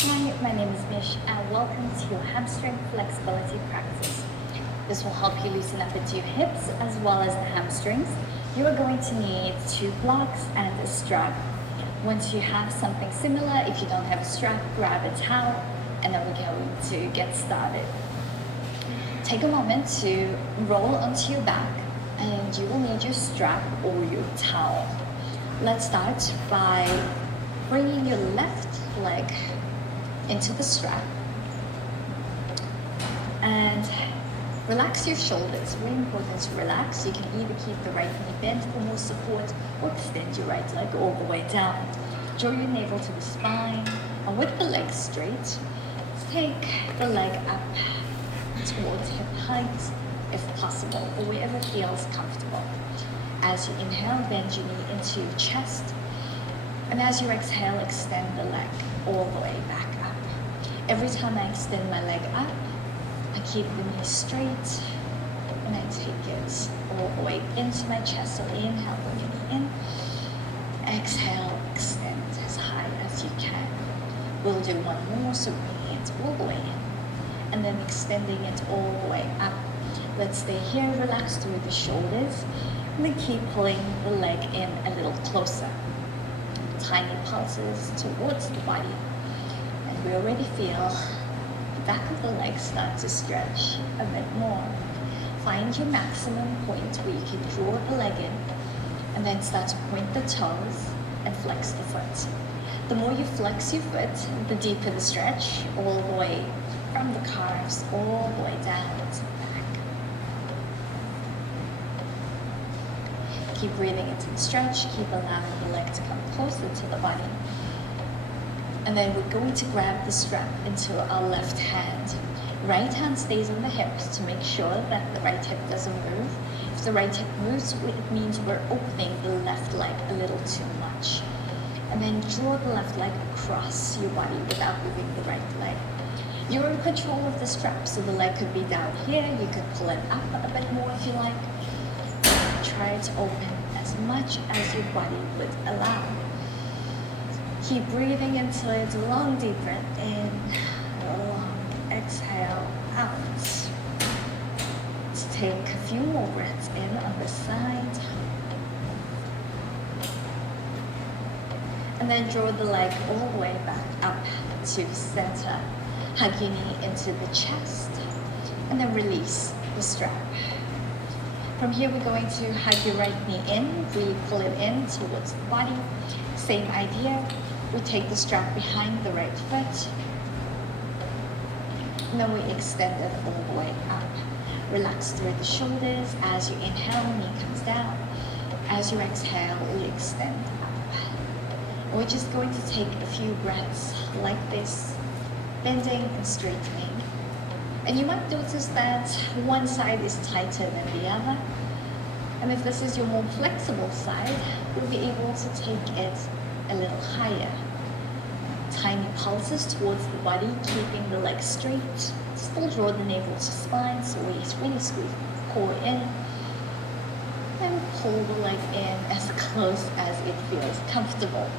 Hi, my name is Mish and welcome to your hamstring flexibility practice. This will help you loosen up into your hips as well as the hamstrings. You are going to need 2 blocks and a strap. Once you have something similar, if you don't have a strap, grab a towel and then we're going to get started. Take a moment to roll onto your back and you will need your strap or your towel. Let's start by bringing your left leg into the strap and relax your shoulders. Really important to relax. You can either keep the right knee bent for more support or extend your right leg all the way down. Draw your navel to the spine and with the leg straight, take the leg up towards hip height if possible or wherever feels comfortable. As you inhale, bend your knee into your chest, and as you exhale, extend the leg all the way back up. Every time I extend my leg up, I keep the knee straight and I take it all the way into my chest. So inhale, bring your knee in. Exhale, extend as high as you can. We'll do one more, so bringing it all the way in and then extending it all the way up. Let's stay here, relax through the shoulders, and then keep pulling the leg in a little closer. Tiny pulses towards the body, and we already feel the back of the leg start to stretch a bit more. Find your maximum point where you can draw the leg in and then start to point the toes and flex the foot. The more you flex your foot, the deeper the stretch, all the way from the calves all the way down to the back. Keep breathing into the stretch, keep allowing the leg to come closer to the body. And then we're going to grab the strap into our left hand. Right hand stays on the hips to make sure that the right hip doesn't move. If the right hip moves, it means we're opening the left leg a little too much. And then draw the left leg across your body without moving the right leg. You're in control of the strap, so the leg could be down here. You could pull it up a bit more if you like. Try to open as much as your body would allow. Keep breathing into it. Long deep breath in, long exhale out. Let's take a few more breaths in on the side. And then draw the leg all the way back up to center. Hug your knee into the chest and then release the strap. From here, we're going to hug your right knee in, really pull it in towards the body. Same idea, we take the strap behind the right foot, and then we extend it all the way up. Relax through the shoulders. As you inhale, knee comes down. As you exhale, we extend up. And we're just going to take a few breaths like this, bending and straightening. And you might notice that one side is tighter than the other. And if this is your more flexible side, you'll be able to take it a little higher. Tiny pulses towards the body, keeping the leg straight. Still draw the navel to spine, so we really squeeze the core in. And pull the leg in as close as it feels comfortable.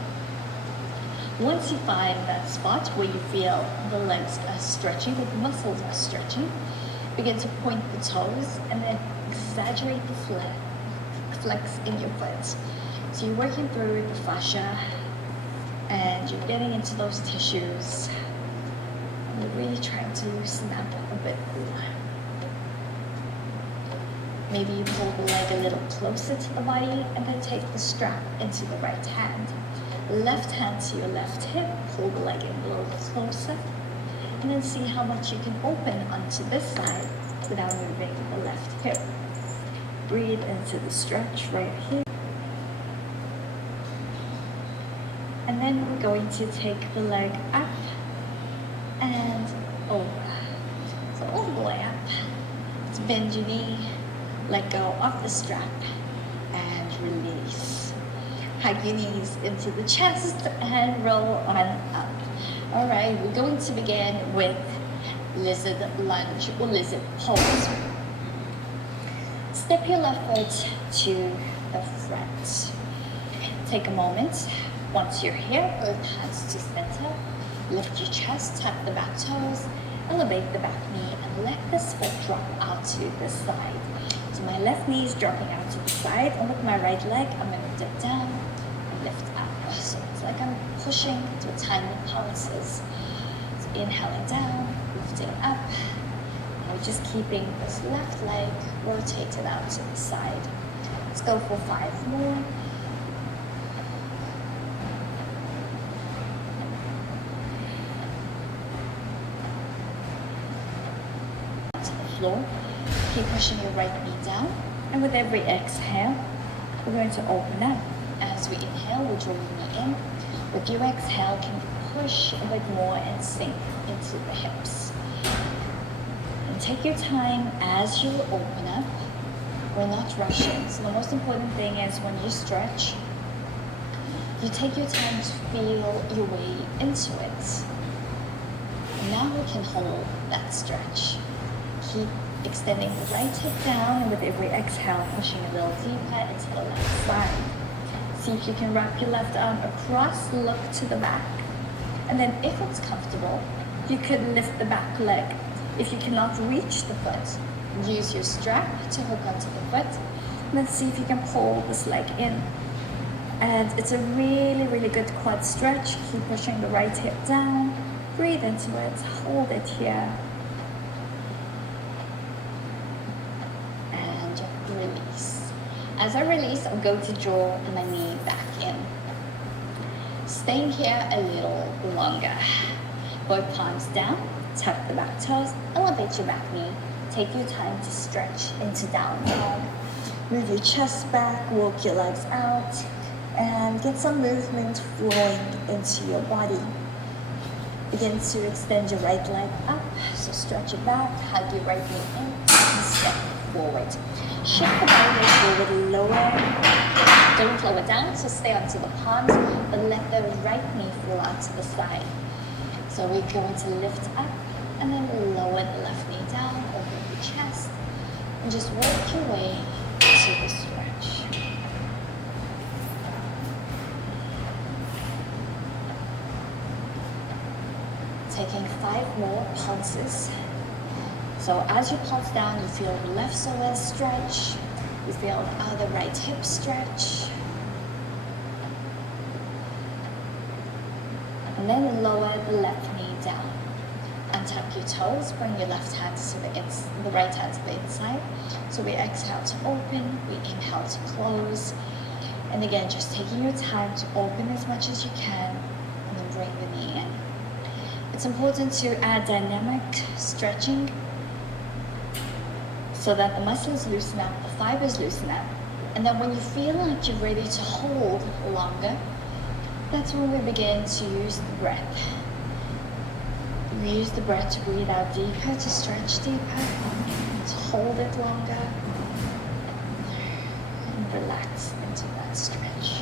Once you find that spot where you feel the legs are stretching, the muscles are stretching, begin to point the toes and then exaggerate the flex in your foot. So you're working through the fascia and you're getting into those tissues and you're really trying to loosen up a bit more. Maybe you pull the leg a little closer to the body and then take the strap into the right hand. Left hand to your left hip, pull the leg in a little closer, and then see how much you can open onto this side without moving the left hip. Breathe into the stretch right here. And then we're going to take the leg up and over. So all the way up. Let's bend your knee, let go of the strap, and release. Hug your knees into the chest and roll on up. All right, we're going to begin with lizard lunge or lizard pose. Step your left foot to the front. Take a moment. Once you're here, both hands to center. Lift your chest, tuck the back toes, elevate the back knee, and let this foot drop out to the side. So my left knee is dropping out to the side, and with my right leg, I'm going to dip down and lift up. So it's like I'm pushing to tiny pulses. So inhaling down, lifting up, and we're just keeping this left leg rotated out to the side. Let's go for 5 more. Floor. Keep pushing your right knee down, and with every exhale we're going to open up. As we inhale, we draw your knee in. With your exhale, can you push a bit more and sink into the hips, and take your time as you open up. We're not rushing, so the most important thing is when you stretch, you take your time to feel your way into it. Now we can hold that stretch. Keep extending the right hip down, and with every exhale, pushing a little deeper into the left side. See if you can wrap your left arm across, look to the back. And then if it's comfortable, you could lift the back leg. If you cannot reach the foot, use your strap to hook onto the foot. And then see if you can pull this leg in. And it's a really, really good quad stretch. Keep pushing the right hip down. Breathe into it, hold it here. Release. As I release, I'm going to draw my knee back in. Staying here a little longer. Both palms down, tuck the back toes, elevate your back knee. Take your time to stretch into down dog. Move your chest back, walk your legs out, and get some movement flowing into your body. Begin to extend your right leg up, so stretch it back, hug your right knee in, and step forward. Shift the body forward, lower. Don't lower down, so stay onto the palms, but let the right knee fall out to the side. So we're going to lift up, and then lower the left knee down, open your chest, and just work your way to the stretch. Taking 5 more pulses. So as you pulse down, you feel the left shoulder stretch, you feel the right hip stretch, and then lower the left knee down. Untap your toes, bring your left hand to the right hand to the inside. So we exhale to open, we inhale to close, and again, just taking your time to open as much as you can, and then bring the knee in. It's important to add dynamic stretching so that the muscles loosen up, the fibers loosen up. And then when you feel like you're ready to hold longer, that's when we begin to use the breath. We use the breath to breathe out deeper, to stretch deeper, to hold it longer, and relax into that stretch.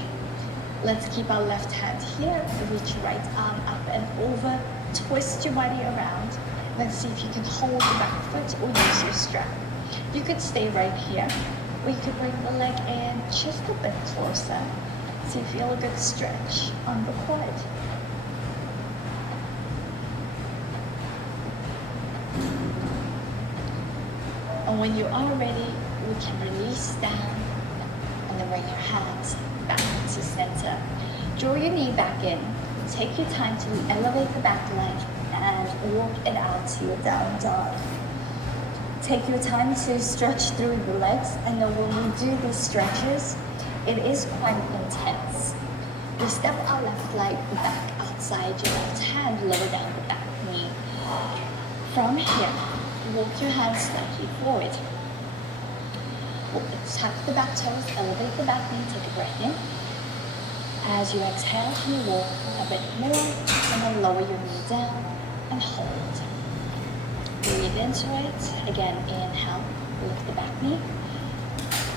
Let's keep our left hand here, reach your right arm up and over, twist your body around, then see if you can hold the back foot or use your strap. You could stay right here, or you could bring the leg in just a bit closer, so you feel a good stretch on the quad. And when you are ready, we can release down, and then bring your hands back to center. Draw your knee back in. Take your time to elevate the back leg and walk it out to your down dog. Take your time to stretch through the legs. I know when we do these stretches, it is quite intense. We step our left leg back outside your left hand, lower down the back knee. From here, walk your hands slightly forward. Tuck the back toes, elevate the back knee, take a breath in. As you exhale, you walk a bit more, and then lower your knee down and hold. Breathe into it. Again, inhale, lift the back knee.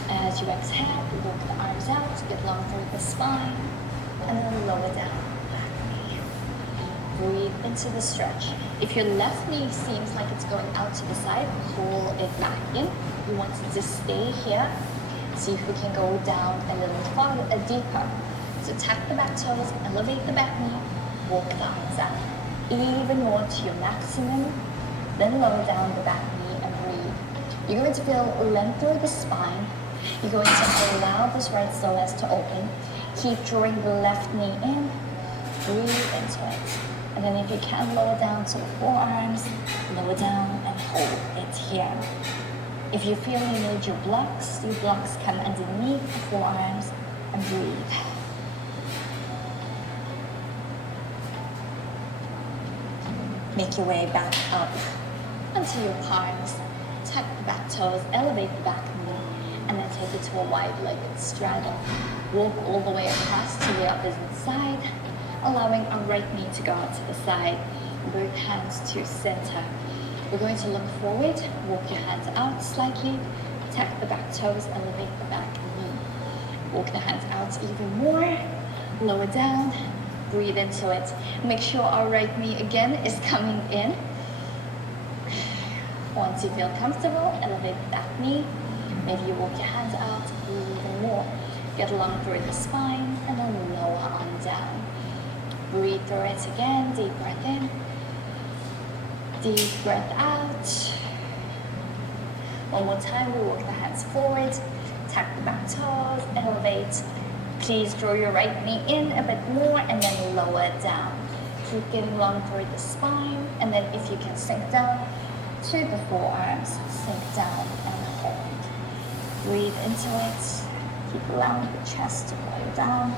As you exhale, walk the arms out, get long through the spine, and then lower down the back knee. Breathe into the stretch. If your left knee seems like it's going out to the side, pull it back in. You want it to stay here. See if we can go down a little farther, deeper. So tuck the back toes, elevate the back knee, walk the arms out. even more to your maximum. Then lower down the back knee and breathe. You're going to feel length through the spine. You're going to allow this right psoas to open. Keep drawing the left knee in. Breathe into it. And then if you can, lower down to the forearms, lower down and hold it here. If you feel you need your blocks come underneath the forearms and breathe. Make your way back up onto your palms. Tuck the back toes, elevate the back knee, and then take it to a wide-legged straddle. Walk all the way across to the opposite side, allowing our right knee to go out to the side, both hands to center. We're going to look forward, walk your hands out slightly, tuck the back toes, elevate the back knee. Walk the hands out even more, lower down, breathe into it. Make sure our right knee again is coming in. Once you feel comfortable, elevate the back knee. Maybe you walk your hands out, breathe even more. Get long through the spine, and then lower on down. Breathe through it again, deep breath in, deep breath out. One more time, we walk the hands forward, tuck the back toes, elevate. Please draw your right knee in a bit more and then lower down. Keep getting long through the spine, and then if you can sink down to the forearms, sink down and hold. Breathe into it. Keep allowing the chest to roll down.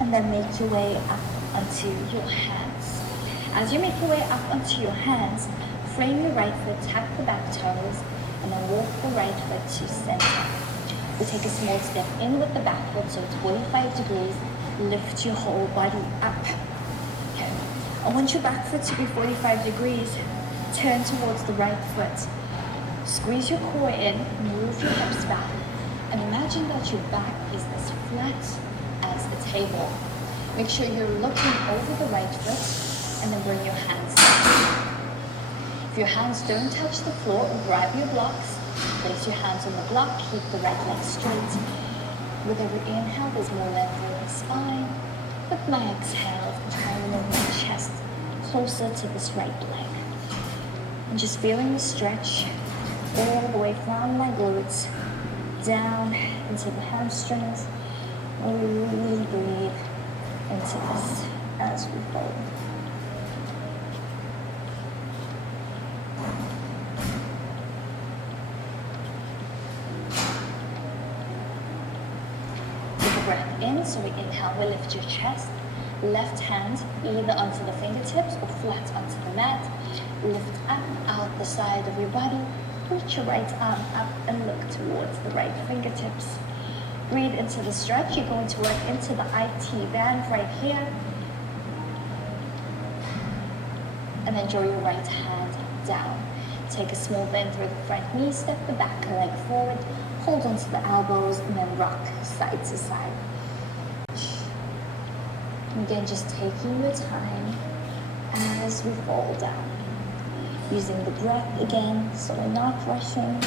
And then make your way up onto your hands. As you make your way up onto your hands, frame your right foot, tuck the back toes, and then walk the right foot to center. We take a small step in with the back foot, so it's 45 degrees. Lift your whole body up. Okay. I want your back foot to be 45 degrees. Turn towards the right foot. Squeeze your core in, move your hips back, and imagine that your back is as flat as a table. Make sure you're looking over the right foot, and then bring your hands down. If your hands don't touch the floor, grab your blocks, place your hands on the block, keep the right leg straight. With every inhale, there's more length through the spine. With my exhale, I'm trying to move my chest closer to this right leg. And just feeling the stretch all the way from my glutes down into the hamstrings. Really breathe into this as we fold. Breath in, so we inhale, we lift your chest, left hand either onto the fingertips or flat onto the mat. Lift up, out the side of your body, reach your right arm up and look towards the right fingertips. Breathe into the stretch. You're going to work into the IT band right here. And then draw your right hand down. Take a small bend through the front knee, step the back leg forward, hold onto the elbows, and then rock side to side. Again, just taking your time as we fall down. Using the breath again, so we're not rushing.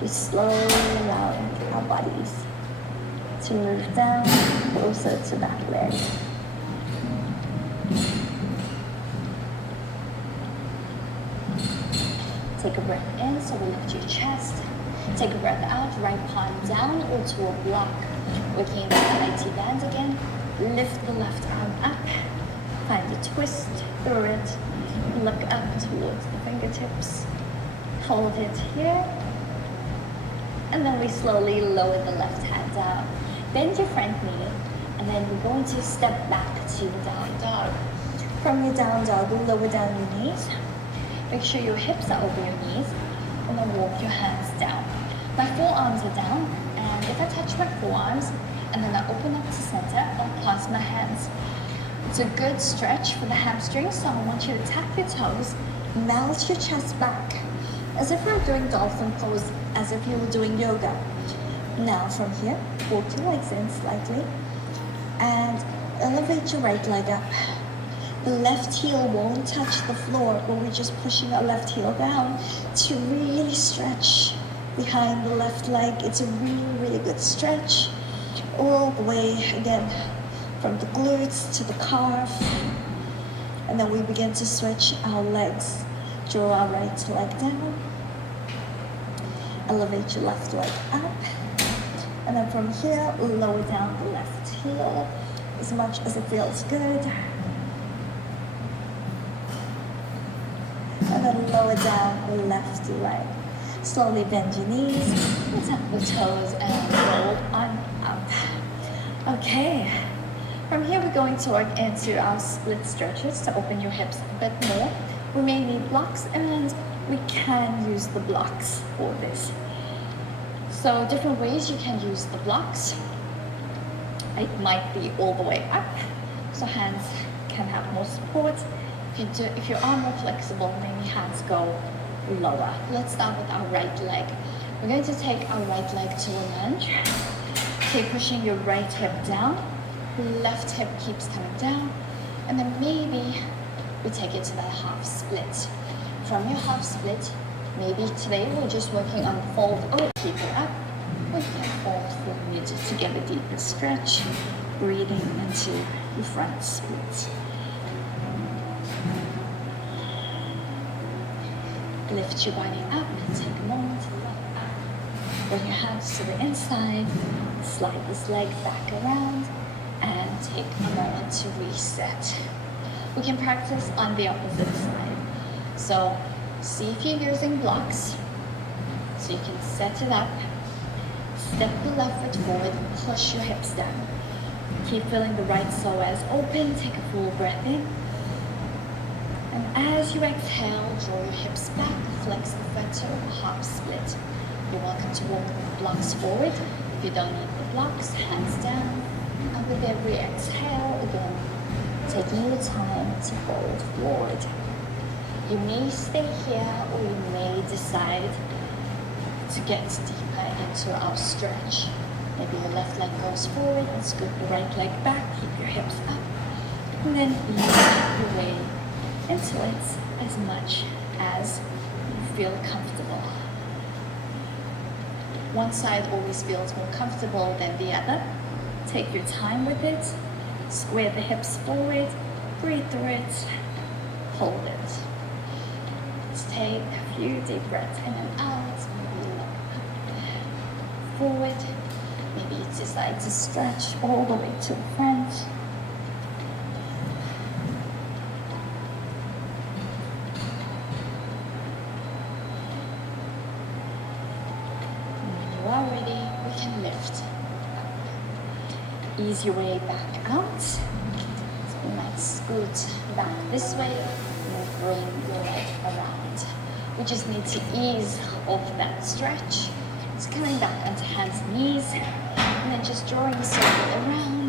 We're slowly allowing our bodies to move down closer to that leg. Take a breath in, so we lift your chest. Take a breath out, right palm down or to a block. Working into the IT band again. Lift the left arm up. Find a twist through it. Look up towards the fingertips. Hold it here. And then we slowly lower the left hand down. Bend your front knee. And then we're going to step back to down dog. From your down dog, we lower down your knees. Make sure your hips are over your knees. And then walk your hands down. My forearms are down. And if I touch my forearms, and then I open up to center, I'll clasp my hands. It's a good stretch for the hamstrings, so I want you to tap your toes, melt your chest back, as if we're doing dolphin pose, as if you were doing yoga. Now from here, walk your legs in slightly, and elevate your right leg up. The left heel won't touch the floor, but we're just pushing our left heel down to really stretch behind the left leg. It's a really good stretch all the way again from the glutes to the calf. And then we begin to switch our legs. Draw our right leg down. Elevate your left leg up. And then from here, lower down the left heel as much as it feels good. And then lower down the left leg. Slowly bend your knees, tap the toes and roll on up. Okay. From here, we're going to work into our split stretches to open your hips a bit more. We may need blocks, and we can use the blocks for this. So different ways you can use the blocks. It might be all the way up, so hands can have more support. If you are more flexible, maybe hands go lower. Let's start with our right leg. We're going to take our right leg to a lunge. Keep pushing your right hip down. Left hip keeps coming down, and then maybe we take it to that half split. From your half split, maybe today we're just working on fold or keep it up. We can fold forward to get a deeper stretch, breathing into your front split. Lift your body up and take a moment to look up. Bring your hands to the inside, slide this leg back around, and take a moment to reset. We can practice on the opposite side. So see if you're using blocks. So you can set it up, step the left foot forward, push your hips down. Keep feeling the right psoas open, take a full breath in. And as you exhale, draw your hips back, flex the foot to a half split. You're welcome to walk the blocks forward. If you don't need the blocks, hands down. And with every exhale, again, taking your time to fold forward. You may stay here, or you may decide to get deeper into our stretch. Maybe your left leg goes forward and scoot the right leg back, keep your hips up, and then ease your way into it as much as you feel comfortable. One side always feels more comfortable than the other. Take your time with it. Square the hips forward. Breathe through it. Hold it. Let's take a few deep breaths in and out. Maybe look up, forward. Maybe you decide to stretch all the way to the front. When you are ready, we can lift. Ease your way back out. So you might scoot back this way and bring your leg around. We just need to ease off that stretch. It's coming back onto hands and knees, and then just drawing a circle around.